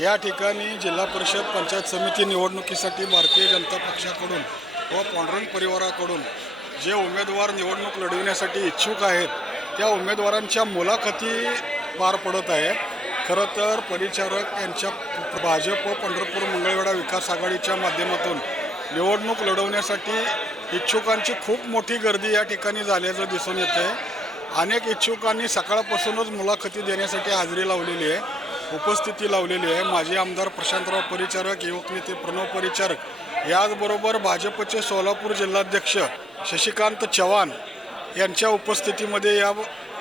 या ठिकाणी जिल्हा परिषद पंचायत समिती निवडणुकीसाठी भारतीय जनता पक्षाकडून व पांडुरंग परिवाराकडून जे उमेदवार निवडणूक लढविण्यासाठी इच्छुक आहेत त्या उमेदवारांच्या मुलाखती पार पडत आहेत खरं तर परिचारक यांच्या भाजप व पंढरपूर मंगळवेढा विकास आघाडीच्या माध्यमातून निवडणूक लढवण्यासाठी इच्छुकांची खूप मोठी गर्दी या ठिकाणी झाल्याचं दिसून येतं आहे अनेक इच्छुकांनी सकाळपासूनच मुलाखती देण्यासाठी हजेरी लावलेली आहे. उपस्थिती लावलेली आहे. माजी आमदार प्रशांतराव परिचारक युवक नेते प्रणव परिचारक. याचबरोबर भाजपचे सोलापूर जिल्हाध्यक्ष शशिकांत चव्हाण यांच्या उपस्थितीमध्ये या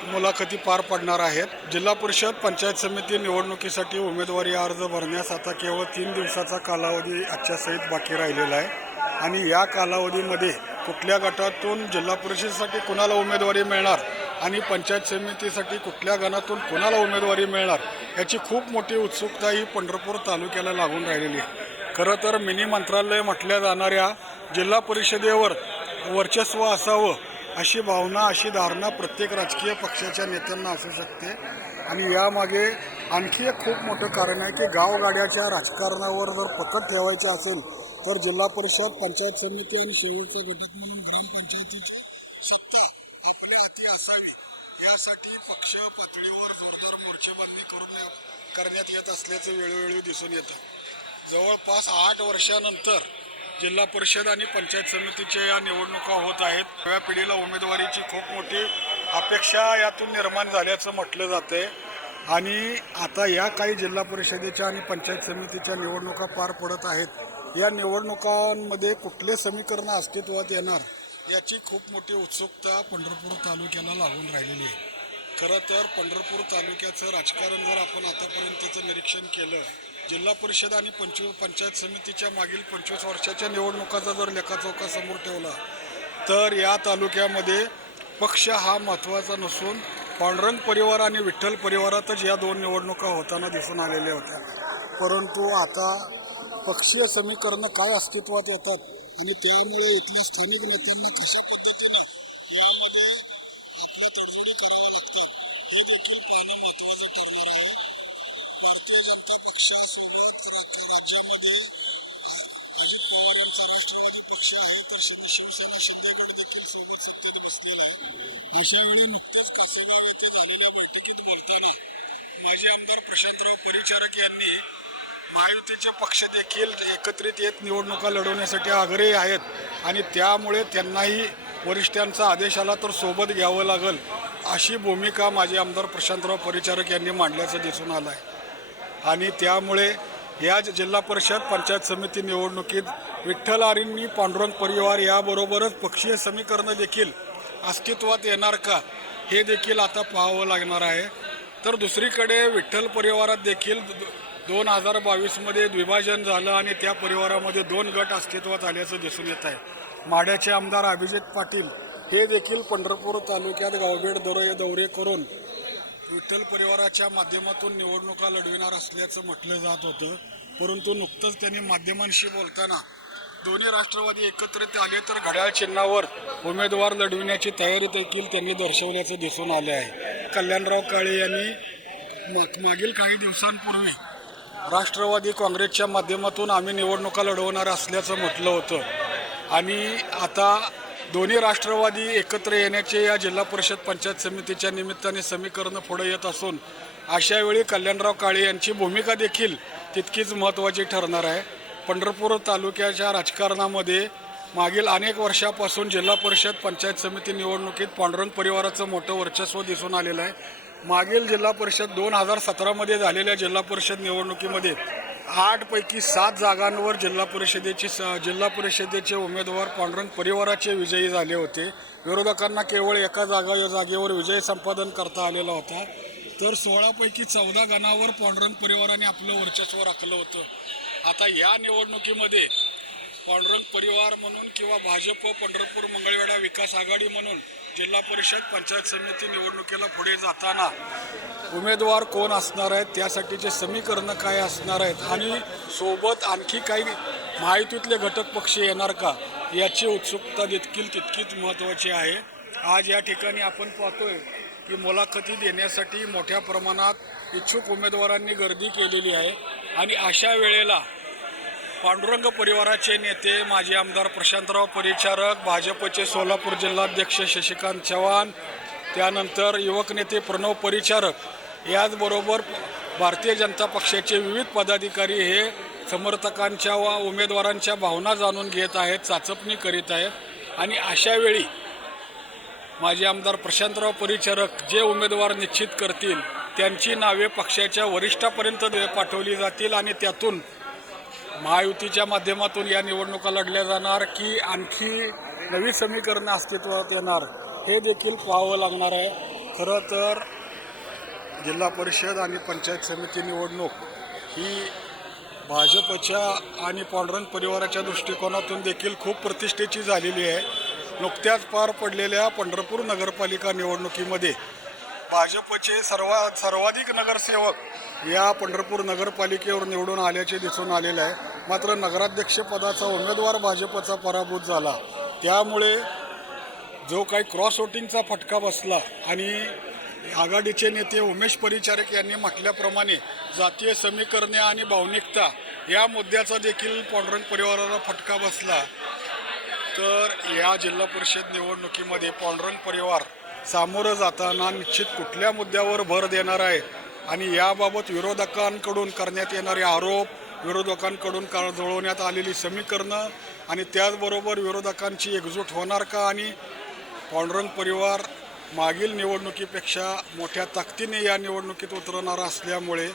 मुलाखती पार पडणार आहेत. जिल्हा परिषद पंचायत समिती निवडणुकीसाठी उमेदवारी अर्ज भरण्यास आता केवळ तीन दिवसाचा कालावधी आजच्या सहित बाकी राहिलेला आहे. आणि या कालावधीमध्ये कुठल्या गटातून जिल्हा परिषदेसाठी कुणाला उमेदवारी मिळणार? आणि पंचायत समितीसाठी कुठल्या गणातून कोणाला उमेदवारी मिळणार याची खूप मोठी उत्सुकता ही पंढरपूर तालुक्याला लागून राहिलेली आहे. खरं तर मिनी मंत्रालय म्हटल्या जाणाऱ्या जिल्हा परिषदेवर वर्चस्व असावं अशी भावना अशी धारणा प्रत्येक राजकीय पक्षाच्या नेत्यांना असू शकते. आणि यामागे आणखी एक खूप मोठं कारण आहे की गावगाड्याच्या राजकारणावर जर पकड ठेवायचं असेल तर जिल्हा परिषद पंचायत समिती आणि शिवसेना घटक ग्रामपंचायतीची सत्ता आपल्या हाती असावी. यासाठी पक्ष पातळीवर जोरदार मोर्चेबंदी करून करण्यात येत असल्याचे वेळोवेळी दिसून येतं. जवळपास आठ वर्षानंतर जिल्हा परिषद आणि पंचायत समितीच्या या निवडणुका होत आहेत. नव्या पिढीला उमेदवारीची खूप मोठी अपेक्षा यातून निर्माण झाल्याचं म्हटलं जाते आणि आता या काही जिल्हा परिषदेच्या आणि पंचायत समितीच्या निवडणुका पार पडत आहेत. या निवडणुकांमध्ये कुठले समीकरण अस्तित्वात येणार? याची खूप मोठी उत्सुकता पंढरपूर तालुक्याला लागून राहिलेली आहे. खरं तर पंढरपूर तालुक्याचं राजकारण जर आपण आतापर्यंतचं निरीक्षण केलं जिल्हा परिषद आणि पंचवीस पंचायत समितीच्या मागील पंचवीस वर्षाच्या निवडणुकाचा जर लेखाचौका समोर ठेवला तर या तालुक्यामध्ये पक्ष हा महत्त्वाचा नसून पांडुरंग परिवार आणि विठ्ठल परिवारातच या दोन निवडणुका होताना दिसून आलेल्या होत्या. परंतु आता पक्षीय समीकरणं काय अस्तित्वात येतात आणि त्यामुळे इथल्या स्थानिक नेत्यांना कशा पद्धतीने यामध्ये आपल्या तडजोडी कराव्या लागतील हे देखील पाहणं महत्वाचं ठरणार आहे. भारतीय जनता पक्षासोबत राज्यामध्ये अजित पवार यांचा राष्ट्रवादी पक्ष आहे तर शिवसेना शिंदेगड देखील सोबत सत्तेत बसलेला आहे. अशा वेळी नुकतेच कासेगाव येथे झालेल्या बैठकीत बोलताना माजी आमदार प्रशांतराव परिचारक यांनी महायुतीचे पक्ष देखील एकत्रित येत निवडणुका लढवण्यासाठी आग्रही आहेत आणि त्यामुळे त्यांनाही वरिष्ठांचा आदेश आला तर सोबत घ्यावं लागेल अशी भूमिका माजी आमदार प्रशांतराव परिचारक यांनी मांडल्याचं दिसून आलं आहे आणि त्यामुळे या जिल्हा परिषद पंचायत समिती निवडणुकीत विठ्ठल आरींनी पांडुरंग परिवार याबरोबरच पक्षीय समीकरणं देखील अस्तित्वात येणार का हे देखील आता पाहावं लागणार आहे. तर दुसरीकडे विठ्ठल परिवारात देखील दोन हजार बावीसमध्ये द्विभाजन झालं आणि त्या परिवारामध्ये दोन गट अस्तित्वात आल्याचं दिसून येत आहे. माढ्याचे आमदार अभिजित पाटील हे देखील पंढरपूर तालुक्यात गावभेट दौरे दौरे करून विठ्ठल परिवाराच्या माध्यमातून निवडणुका लढविणार असल्याचं म्हटलं जात होतं. परंतु नुकतंच त्यांनी माध्यमांशी बोलताना दोन्ही राष्ट्रवादी एकत्रित आले तर घड्याळ चिन्हावर उमेदवार लढविण्याची तयारी देखील त्यांनी दर्शवल्याचं दिसून आले आहे. कल्याणराव काळे यांनी मा- मागील काही दिवसांपूर्वी राष्ट्रवादी काँग्रेसच्या माध्यमातून आम्ही निवडणुका लढवणार असल्याचं म्हटलं होतं. आणि आता दोन्ही राष्ट्रवादी एकत्र येण्याचे या जिल्हा परिषद पंचायत समितीच्या निमित्ताने समीकरणं पुढे येत असून अशा वेळी कल्याणराव काळे यांची भूमिका देखील तितकीच महत्त्वाची ठरणार आहे. पंढरपूर तालुक्याच्या राजकारणामध्ये मागील अनेक वर्षापासून जिल्हा परिषद पंचायत समिती निवडणुकीत पांडुरंग परिवाराचं मोठं वर्चस्व दिसून आलेलं आहे. मागील जिल्हा परिषद दोन हजार सतरामध्ये झालेल्या जिल्हा परिषद निवडणुकीमध्ये आठपैकी सात जागांवर जिल्हा परिषदेची स जिल्हा परिषदेचे उमेदवार पांडुरंग परिवाराचे विजयी झाले होते. विरोधकांना केवळ एका जागा या जागेवर विजय संपादन करता आलेला होता. तर सोळापैकी चौदा गणावर पांडुरंग परिवाराने आपलं वर्चस्व राखलं होतं. आता या निवडणुकीमध्ये पांडुरंग परिवार म्हणून किंवा भाजप पंढरपूर मंगळवेढा विकास आघाडी म्हणून जिल्हा परिषद पंचायत समिती निवडणुकीला पुढे जाताना उमेदवार कोण असणार आहेत त्यासाठीचे समीकरणं काय असणार आहेत आणि सोबत आणखी काही माहितीतले घटक पक्ष येणार का याची उत्सुकता देखील तितकीच महत्त्वाची आहे. आज या ठिकाणी आपण पाहतोय की मुलाखती देण्यासाठी मोठ्या प्रमाणात इच्छुक उमेदवारांनी गर्दी केलेली आहे आणि अशा वेळेला पांडुरंग परिवाराचे नेते माजी आमदार प्रशांतराव परिचारक भाजपचे सोलापूर जिल्हाध्यक्ष शशिकांत चव्हाण त्यानंतर युवक नेते प्रणव परिचारक. याचबरोबर भारतीय जनता पक्षाचे विविध पदाधिकारी हे समर्थकांच्या व उमेदवारांच्या भावना जाणून घेत आहेत चाचपणी करीत आहेत. आणि अशा वेळी माजी आमदार प्रशांतराव परिचारक जे उमेदवार निश्चित करतील त्यांची नावे पक्षाच्या वरिष्ठापर्यंत दे- पाठवली जातील आणि त्यातून महायुतीच्या माध्यमातून या निवडणुका लढल्या जाणार की आणखी नवी समीकरणं अस्तित्वात येणार हे देखील पाहावं लागणार आहे. खरं तर जिल्हा परिषद आणि पंचायत समिती निवडणूक ही भाजपच्या आणि पांडुरंग परिवाराच्या दृष्टिकोनातून देखील खूप प्रतिष्ठेची झालेली आहे. नुकत्याच पार पडलेल्या पंढरपूर नगरपालिका निवडणुकीमध्ये भाजपचे सर्वा सर्वाधिक नगरसेवक या पंढरपूर नगरपालिकेवर निवडून आल्याचे दिसून आलेलं आहे. मात्र नगराध्यक्षपदाचा उमेदवार भाजपचा पराभूत झाला. त्यामुळे जो काही क्रॉस वोटिंगचा फटका बसला आणि आघाडीचे नेते उमेश परिचारक यांनी म्हटल्याप्रमाणे जातीय समीकरणे आणि भावनिकता या मुद्द्याचा देखील पांडुरंग परिवाराला फटका बसला. तर या जिल्हा परिषद निवडणुकीमध्ये पांडुरंग परिवार सामोरं जाताना निश्चित कुठल्या मुद्द्यावर भर देणार आहे आणि याबाबत विरोधकांकडून करण्यात येणारे आरोप विरोधकांकडून का जुळवण्यात आलेली समीकरणं आणि त्याचबरोबर विरोधकांची एकजूट होणार का आणि पांडुरंग परिवार मागील निवडणुकीपेक्षा मोठ्या ताकदीने या निवडणुकीत उतरणार असल्यामुळे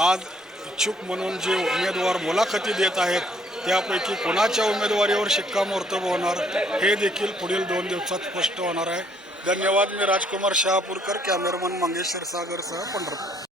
आज इच्छुक म्हणून जे उमेदवार मुलाखती देत आहेत त्यापैकी कोणाच्या उमेदवारीवर शिक्कामोर्तब होणार हे देखील पुढील दोन दिवसात स्पष्ट होणार आहे. धन्यवाद मी राजकुमार शहापूरकर कॅमेरामन मंगेश क्षीरसागरसह पंढरपूर.